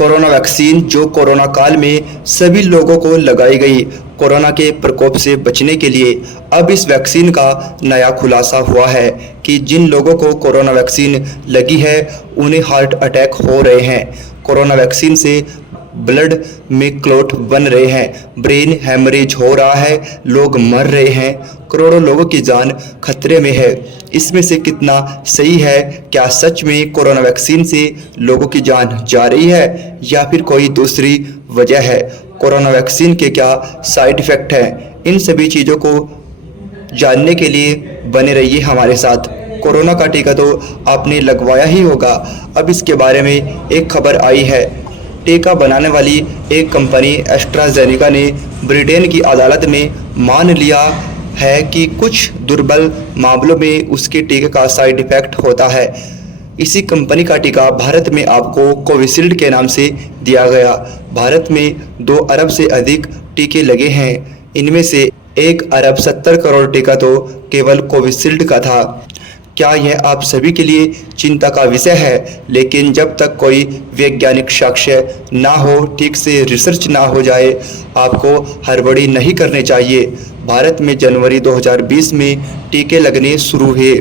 Corona vaccine जो corona काल में सभी लोगों को लगाई गई कोरोना के प्रकोप से बचने के लिए। अब इस वैक्सीन का नया खुलासा हुआ है कि जिन लोगों को कोरोना वैक्सीन लगी है उन्हें हार्ट अटैक हो रहे हैं। कोरोना वैक्सीन से ब्लड में क्लॉट बन रहे हैं, ब्रेन हैमरेज हो रहा है, लोग मर रहे हैं, करोड़ों लोगों की जान खतरे में है। इसमें से कितना सही है? क्या सच में कोरोना वैक्सीन से लोगों की जान जा रही है या फिर कोई दूसरी वजह है? कोरोना वैक्सीन के क्या साइड इफ़ेक्ट हैं? इन सभी चीज़ों को जानने के लिए बने रहिए हमारे साथ। कोरोना का टीका तो आपने लगवाया ही होगा। अब इसके बारे में एक खबर आई है। टीका बनाने वाली एक कंपनी एस्ट्राजेनेका ने ब्रिटेन की अदालत में मान लिया है कि कुछ दुर्बल मामलों में उसके टीके का साइड इफ़ेक्ट होता है। इसी कंपनी का टीका भारत में आपको कोविशील्ड के नाम से दिया गया। भारत में 2 अरब से अधिक टीके लगे हैं। इनमें से 1 अरब 70 करोड़ टीका तो केवल कोविशील्ड का था। क्या यह आप सभी के लिए चिंता का विषय है? लेकिन जब तक कोई वैज्ञानिक साक्ष्य ना हो, ठीक से रिसर्च ना हो जाए, आपको हड़बड़ी नहीं करनी चाहिए। भारत में जनवरी 2020 में टीके लगने शुरू हुए।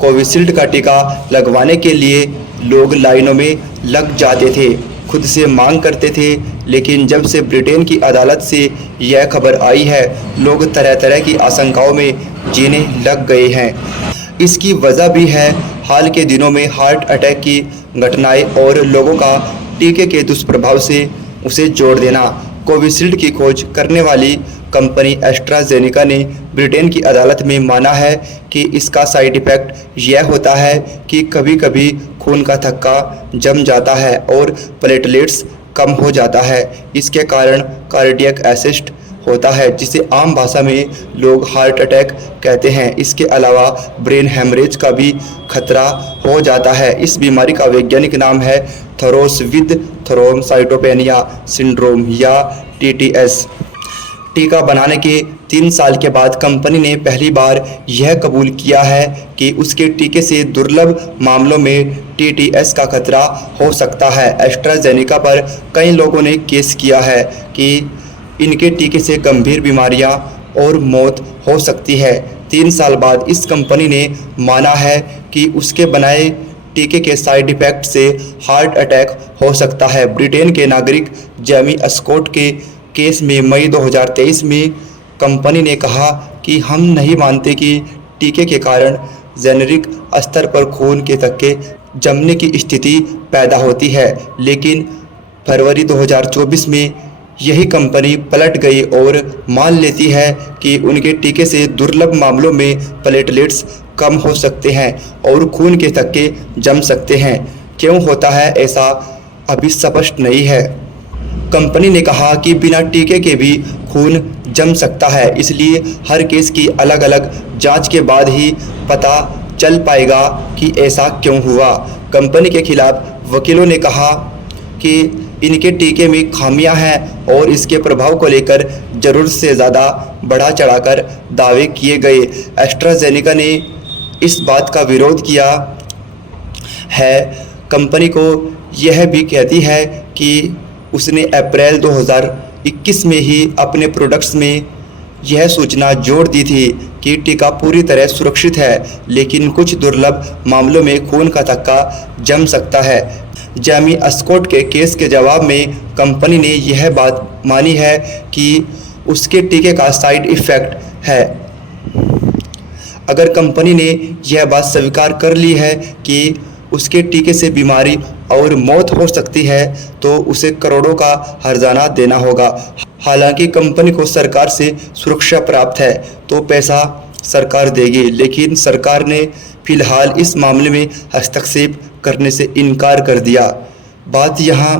कोविशील्ड का टीका लगवाने के लिए लोग लाइनों में लग जाते थे, खुद से मांग करते थे। लेकिन जब से ब्रिटेन की अदालत से यह खबर आई है, लोग तरह तरह की आशंकाओं में जीने लग गए हैं। इसकी वजह भी है हाल के दिनों में हार्ट अटैक की घटनाएं और लोगों का टीके के दुष्प्रभाव से उसे जोड़ देना। कोविशील्ड की खोज करने वाली कंपनी एस्ट्राजेनेका ने ब्रिटेन की अदालत में माना है कि इसका साइड इफ़ेक्ट यह होता है कि कभी कभी खून का थक्का जम जाता है और प्लेटलेट्स कम हो जाता है। इसके कारण कार्डियक अरेस्ट होता है, जिसे आम भाषा में लोग हार्ट अटैक कहते हैं। इसके अलावा ब्रेन हैमरेज का भी खतरा हो जाता है। इस बीमारी का वैज्ञानिक नाम है थोरेसिविक थ्रोम्बोसाइटोपेनिया सिंड्रोम या TTS। टीका बनाने के 3 साल के बाद कंपनी ने पहली बार यह कबूल किया है कि उसके टीके से दुर्लभ मामलों में TTS का खतरा हो सकता है। एस्ट्राजेनेका पर कई लोगों ने केस किया है कि इनके टीके से गंभीर बीमारियां और मौत हो सकती है। 3 साल बाद इस कंपनी ने माना है कि उसके बनाए टीके के साइड इफ़ेक्ट से हार्ट अटैक हो सकता है। ब्रिटेन के नागरिक जेमी स्कॉट के केस में मई 2023 में कंपनी ने कहा कि हम नहीं मानते कि टीके के कारण जेनेरिक स्तर पर खून के थक्के जमने की स्थिति पैदा होती है। लेकिन फरवरी 2024 में यही कंपनी पलट गई और मान लेती है कि उनके टीके से दुर्लभ मामलों में प्लेटलेट्स कम हो सकते हैं और खून के थक्के जम सकते हैं। क्यों होता है ऐसा अभी स्पष्ट नहीं है। कंपनी ने कहा कि बिना टीके के भी खून जम सकता है, इसलिए हर केस की अलग अलग जांच के बाद ही पता चल पाएगा कि ऐसा क्यों हुआ। कंपनी के खिलाफ वकीलों ने कहा कि इनके टीके में खामियां हैं और इसके प्रभाव को लेकर ज़रूरत से ज़्यादा बढ़ा चढ़ाकर दावे किए गए। एस्ट्राजेनेका ने इस बात का विरोध किया है। कंपनी को यह भी कहती है कि उसने अप्रैल 2021 में ही अपने प्रोडक्ट्स में यह सूचना जोड़ दी थी कि टीका पूरी तरह सुरक्षित है, लेकिन कुछ दुर्लभ मामलों में खून का थक्का जम सकता है। जेमी स्कॉट के केस के जवाब में कंपनी ने यह बात मानी है कि उसके टीके का साइड इफ़ेक्ट है। अगर कंपनी ने यह बात स्वीकार कर ली है कि उसके टीके से बीमारी और मौत हो सकती है, तो उसे करोड़ों का हर्जाना देना होगा। हालांकि कंपनी को सरकार से सुरक्षा प्राप्त है तो पैसा सरकार देगी, लेकिन सरकार ने फिलहाल इस मामले में हस्तक्षेप करने से इनकार कर दिया। बात यहाँ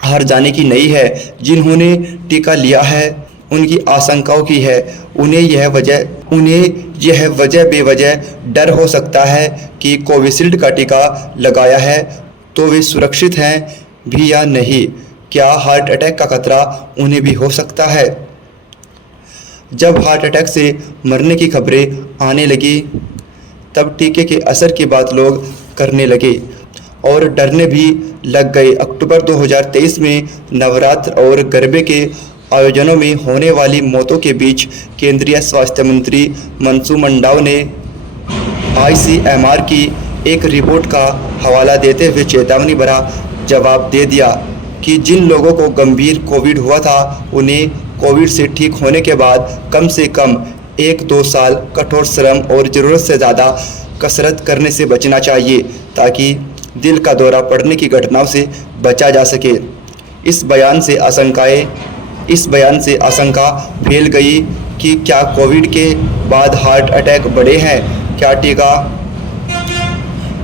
हार जाने की नहीं है। जिन्होंने टीका लिया है उनकी आशंकाओं की है। उन्हें यह वजह बेवजह डर हो सकता है कि कोविशील्ड का टीका लगाया है तो वे सुरक्षित हैं भी या नहीं। क्या हार्ट अटैक का खतरा उन्हें भी हो सकता है? जब हार्ट अटैक से मरने की खबरें आने लगी तब टीके के असर की बात लोग करने लगे और डरने भी लग गई। अक्टूबर 2023 में नवरात्र और गरबे के आयोजनों में होने वाली मौतों के बीच केंद्रीय स्वास्थ्य मंत्री मनसुख मंडाविया ने ICMR की एक रिपोर्ट का हवाला देते हुए चेतावनी भरा जवाब दे दिया कि जिन लोगों को गंभीर कोविड हुआ था उन्हें कोविड से ठीक होने के बाद कम से कम 1-2 साल कठोर श्रम और ज़रूरत से ज़्यादा कसरत करने से बचना चाहिए ताकि दिल का दौरा पड़ने की घटनाओं से बचा जा सके। इस बयान से आशंका फैल गई कि क्या कोविड के बाद हार्ट अटैक बढ़े हैं, क्या टीका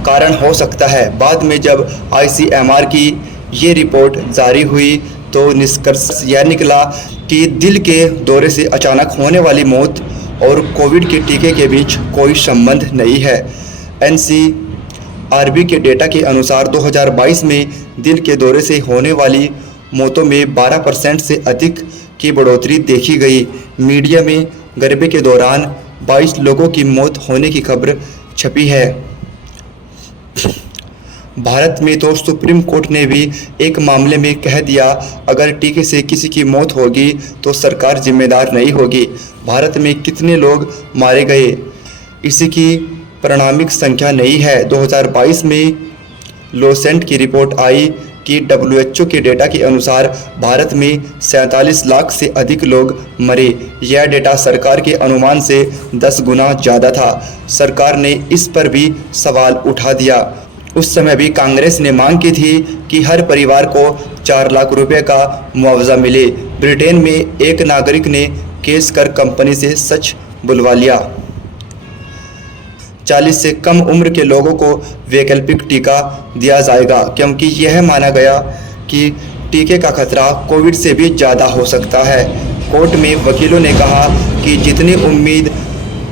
कारण हो सकता है। बाद में जब ICMR की ये रिपोर्ट जारी हुई तो निष्कर्ष यह निकला कि दिल के दौरे से अचानक होने वाली मौत और कोविड के टीके के बीच कोई संबंध नहीं है। NCRB के डेटा के अनुसार 2022 में दिल के दौरे से होने वाली मौतों में 12% से अधिक की बढ़ोतरी देखी गई। मीडिया में गरबे के दौरान 22 लोगों की मौत होने की खबर छपी है। भारत में तो सुप्रीम कोर्ट ने भी एक मामले में कह दिया, अगर टीके से किसी की मौत होगी तो सरकार जिम्मेदार नहीं होगी। भारत में कितने लोग मारे गए इसकी प्रामाणिक संख्या नहीं है। 2022 में लोसेंट की रिपोर्ट आई कि WHO के डेटा के अनुसार भारत में 47 लाख से अधिक लोग मरे। यह डेटा सरकार के अनुमान से 10 गुना ज़्यादा था। सरकार ने इस पर भी सवाल उठा दिया। उस समय भी कांग्रेस ने मांग की थी कि हर परिवार को 4 लाख रुपए का मुआवजा मिले। ब्रिटेन में एक नागरिक ने केस कर कंपनी से सच बुलवा लिया। 40 से कम उम्र के लोगों को वैकल्पिक टीका दिया जाएगा क्योंकि यह माना गया कि टीके का खतरा कोविड से भी ज़्यादा हो सकता है। कोर्ट में वकीलों ने कहा कि जितनी उम्मीद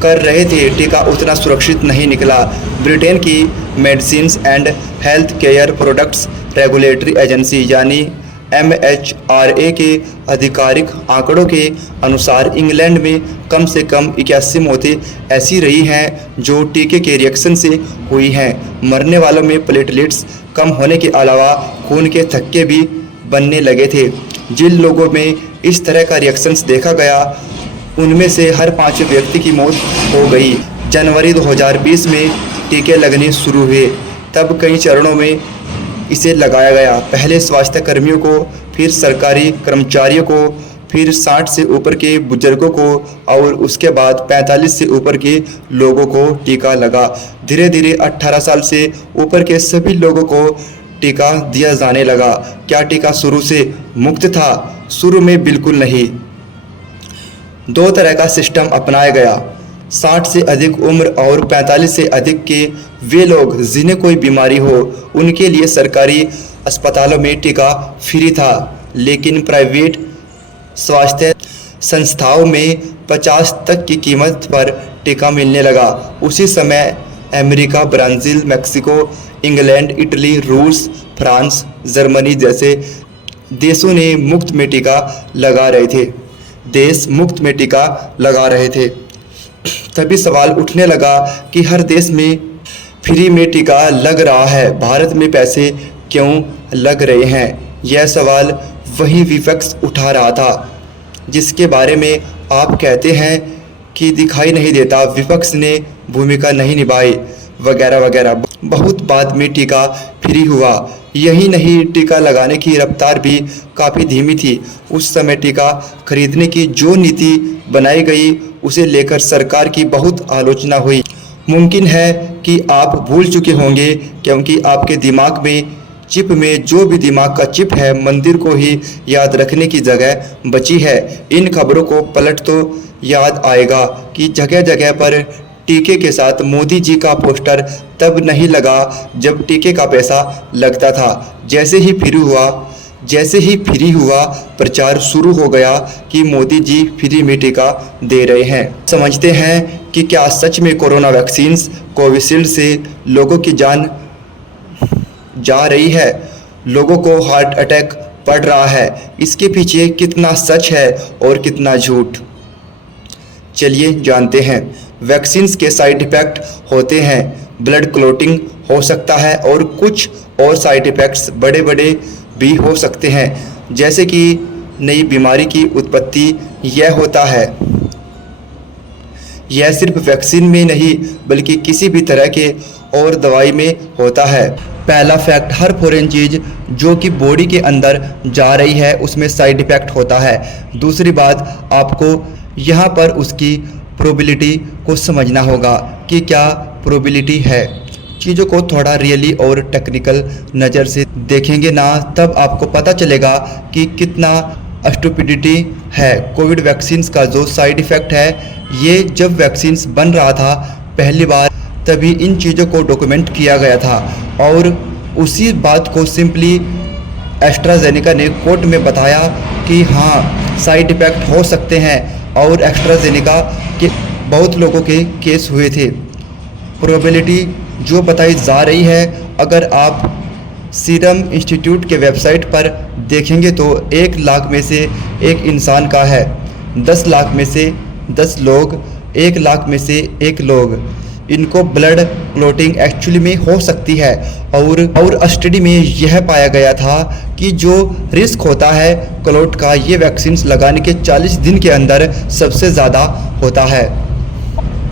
कर रहे थे टीका उतना सुरक्षित नहीं निकला। ब्रिटेन की medicines and health care products regulatory agency यानी MHRA के आधिकारिक आंकड़ों के अनुसार इंग्लैंड में कम से कम 81 मौतें ऐसी रही हैं जो टीके के रिएक्शन से हुई हैं। मरने वालों में प्लेटलेट्स कम होने के अलावा खून के थक्के भी बनने लगे थे। जिन लोगों में इस तरह का रिएक्शंस देखा गया उनमें से हर 5वें व्यक्ति की मौत हो गई। जनवरी 2020 में टीके लगने शुरू हुए, तब कई चरणों में इसे लगाया गया। पहले स्वास्थ्य कर्मियों को, फिर सरकारी कर्मचारियों को, फिर 60 से ऊपर के बुजुर्गों को और उसके बाद 45 से ऊपर के लोगों को टीका लगा। धीरे धीरे 18 साल से ऊपर के सभी लोगों को टीका दिया जाने लगा। क्या टीका शुरू से मुफ्त था? शुरू में बिल्कुल नहीं। 2 तरह का सिस्टम अपनाया गया। 60 से अधिक उम्र और 45 से अधिक के वे लोग जिन्हें कोई बीमारी हो उनके लिए सरकारी अस्पतालों में टीका फ्री था, लेकिन प्राइवेट स्वास्थ्य संस्थाओं में 50 तक की कीमत पर टीका मिलने लगा। उसी समय America, Brazil, Mexico, England, Italy, रूस, फ्रांस, जर्मनी जैसे देशों ने मुफ्त में टीका लगा रहे थे। तभी सवाल उठने लगा कि हर देश में फ्री में टीका लग रहा है, भारत में पैसे क्यों लग रहे हैं? यह सवाल वही विपक्ष उठा रहा था जिसके बारे में आप कहते हैं कि दिखाई नहीं देता, विपक्ष ने भूमिका नहीं निभाई वगैरह वगैरह। बहुत बाद में टीका फ्री हुआ। यही नहीं, टीका लगाने की रफ्तार भी काफ़ी धीमी थी। उस समय टीका खरीदने की जो नीति बनाई गई उसे लेकर सरकार की बहुत आलोचना हुई। मुमकिन है कि आप भूल चुके होंगे क्योंकि आपके दिमाग में चिप में जो भी दिमाग का चिप है मंदिर को ही याद रखने की जगह बची है। इन खबरों को पलट तो याद आएगा कि जगह जगह पर टीके के साथ मोदी जी का पोस्टर तब नहीं लगा जब टीके का पैसा लगता था। जैसे ही फ्री हुआ प्रचार शुरू हो गया कि मोदी जी फ्री में टीका दे रहे हैं। समझते हैं कि क्या सच में कोरोना वैक्सीन कोविशील्ड से लोगों की जान जा रही है, लोगों को हार्ट अटैक पड़ रहा है? इसके पीछे कितना सच है और कितना झूठ, चलिए जानते हैं। वैक्सीन के साइड इफ़ेक्ट होते हैं ब्लड क्लॉटिंग हो सकता है और कुछ और साइड इफ़ेक्ट्स बड़े बड़े भी हो सकते हैं, जैसे कि नई बीमारी की उत्पत्ति। यह होता है, यह सिर्फ वैक्सीन में नहीं बल्कि किसी भी तरह के और दवाई में होता है। पहला फैक्ट, हर फॉरेन चीज़ जो कि बॉडी के अंदर जा रही है उसमें साइड इफ़ेक्ट होता है। दूसरी बात, आपको यहाँ पर उसकी प्रोबेबिलिटी को समझना होगा कि क्या प्रोबेबिलिटी है। चीज़ों को थोड़ा रियली और टेक्निकल नज़र से देखेंगे ना, तब आपको पता चलेगा कि कितना स्टुपिडिटी है। कोविड वैक्सीन्स का जो साइड इफ़ेक्ट है, ये जब वैक्सीन्स बन रहा था पहली बार, तभी इन चीज़ों को डॉक्यूमेंट किया गया था और उसी बात को सिंपली एस्ट्राजेनेका ने कोर्ट में बताया कि हाँ साइड इफ़ेक्ट हो सकते हैं, और एस्ट्राजेनेका के बहुत लोगों के केस हुए थे। प्रोबेबिलिटी जो बताई जा रही है, अगर आप सीरम इंस्टीट्यूट के वेबसाइट पर देखेंगे तो 1 लाख में से एक इंसान का है, 10 लाख में से 10 लोग, 1 लाख में से 1 लोग इनको ब्लड क्लॉटिंग एक्चुअली में हो सकती है। और स्टडी में यह पाया गया था कि जो रिस्क होता है क्लॉट का, ये वैक्सीन्स लगाने के 40 दिन के अंदर सबसे ज़्यादा होता है,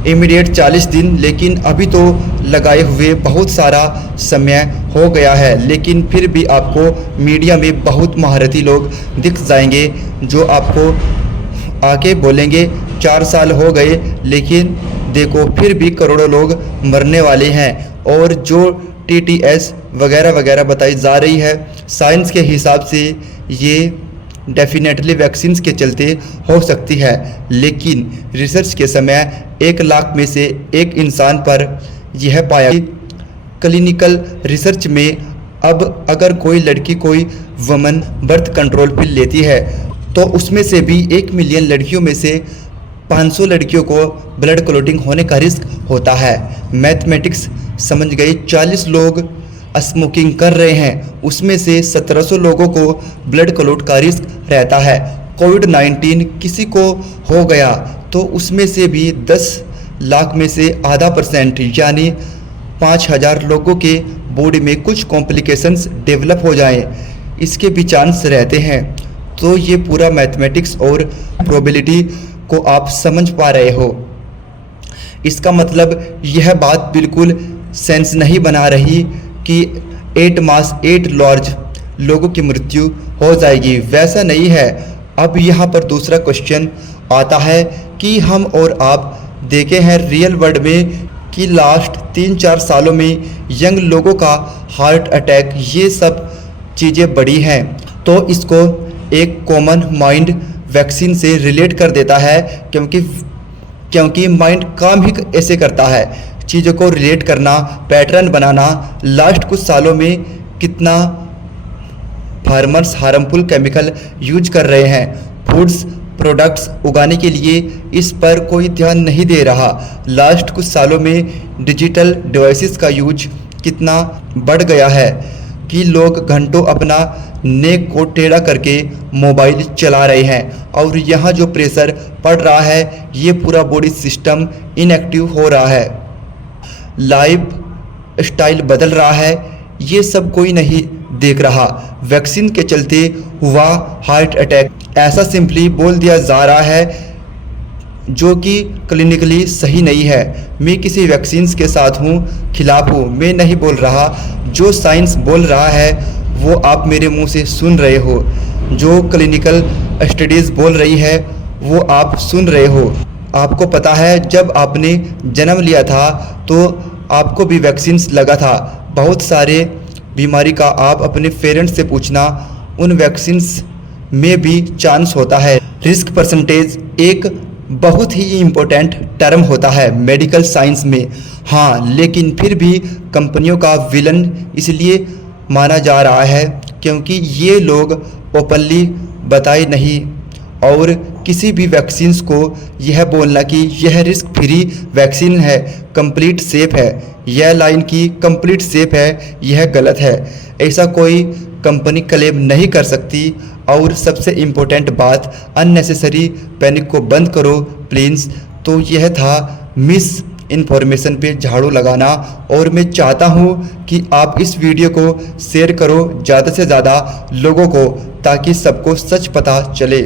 इमीडिएट 40 दिन। लेकिन अभी तो लगाए हुए बहुत सारा समय हो गया है, लेकिन फिर भी आपको मीडिया में बहुत महारथी लोग दिख जाएंगे जो आपको आके बोलेंगे 4 साल हो गए लेकिन देखो फिर भी करोड़ों लोग मरने वाले हैं। और जो TTS वगैरह वगैरह बताई जा रही है, साइंस के हिसाब से ये डेफिनेटली वैक्सीन्स के चलते हो सकती है, लेकिन रिसर्च के समय 1 लाख में से एक इंसान पर यह पाया कि क्लिनिकल रिसर्च में अब अगर कोई लड़की, कोई वुमन बर्थ कंट्रोल पिल लेती है तो उसमें से भी 1 मिलियन लड़कियों में से 500 लड़कियों को ब्लड क्लॉटिंग होने का रिस्क होता है। मैथमेटिक्स समझ गए, 40 लोग स्मोकिंग कर रहे हैं, उसमें से 1700 लोगों को ब्लड क्लॉट का रिस्क रहता है। कोविड-19 किसी को हो गया तो उसमें से भी 10 लाख में से आधा % यानी 5000 लोगों के बॉडी में कुछ कॉम्प्लिकेशंस डेवलप हो जाएं, इसके भी चांस रहते हैं। तो ये पूरा मैथमेटिक्स और प्रोबेबिलिटी को आप समझ पा रहे हो। इसका मतलब यह बात बिल्कुल सेंस नहीं बना रही कि 8 मास 8 लार्ज लोगों की मृत्यु हो जाएगी, वैसा नहीं है। अब यहाँ पर दूसरा क्वेश्चन आता है कि हम और आप देखे हैं रियल वर्ल्ड में कि लास्ट 3-4 सालों में यंग लोगों का हार्ट अटैक, ये सब चीज़ें बढ़ी हैं। तो इसको एक कॉमन माइंड वैक्सीन से रिलेट कर देता है, क्योंकि माइंड काम ही ऐसे करता है, चीज़ों को रिलेट करना, पैटर्न बनाना। लास्ट कुछ सालों में कितना फार्मर्स हार्मफुल केमिकल यूज कर रहे हैं फूड्स प्रोडक्ट्स उगाने के लिए, इस पर कोई ध्यान नहीं दे रहा। लास्ट कुछ सालों में डिजिटल डिवाइसेस का यूज कितना बढ़ गया है कि लोग घंटों अपना नेक को टेढ़ा करके मोबाइल चला रहे हैं, और यहाँ जो प्रेशर पड़ रहा है ये पूरा बॉडी सिस्टम इनएक्टिव हो रहा है, लाइफ स्टाइल बदल रहा है, ये सब कोई नहीं देख रहा। वैक्सीन के चलते हुआ हार्ट अटैक ऐसा सिंपली बोल दिया जा रहा है जो कि क्लिनिकली सही नहीं है। मैं किसी वैक्सीन्स के साथ हूँ, खिलाफ हूँ, मैं नहीं बोल रहा। जो साइंस बोल रहा है वो आप मेरे मुंह से सुन रहे हो, जो क्लिनिकल स्टडीज़ बोल रही है वो आप सुन रहे हो। आपको पता है जब आपने जन्म लिया था तो आपको भी वैक्सीन्स लगा था। बहुत सारे बीमारी का आप अपने पेरेंट्स से पूछना, उन वैक्सीन्स में भी चांस होता है। रिस्क परसेंटेज एक बहुत ही इम्पोर्टेंट टर्म होता है मेडिकल साइंस में। हाँ, लेकिन फिर भी कंपनियों का विलन इसलिए माना जा रहा है क्योंकि ये लोग ओपनली बताए नहीं, और किसी भी वैक्सीन्स को यह बोलना कि यह रिस्क फ्री वैक्सीन है, कंप्लीट सेफ है, यह लाइन की कंप्लीट सेफ है, यह गलत है। ऐसा कोई कंपनी क्लेम नहीं कर सकती। और सबसे इम्पोर्टेंट बात, अननेसेसरी पैनिक को बंद करो प्लीज़। तो यह था मिस इन्फॉर्मेशन पे झाड़ू लगाना। और मैं चाहता हूँ कि आप इस वीडियो को शेयर करो ज़्यादा से ज़्यादा लोगों को, ताकि सबको सच पता चले।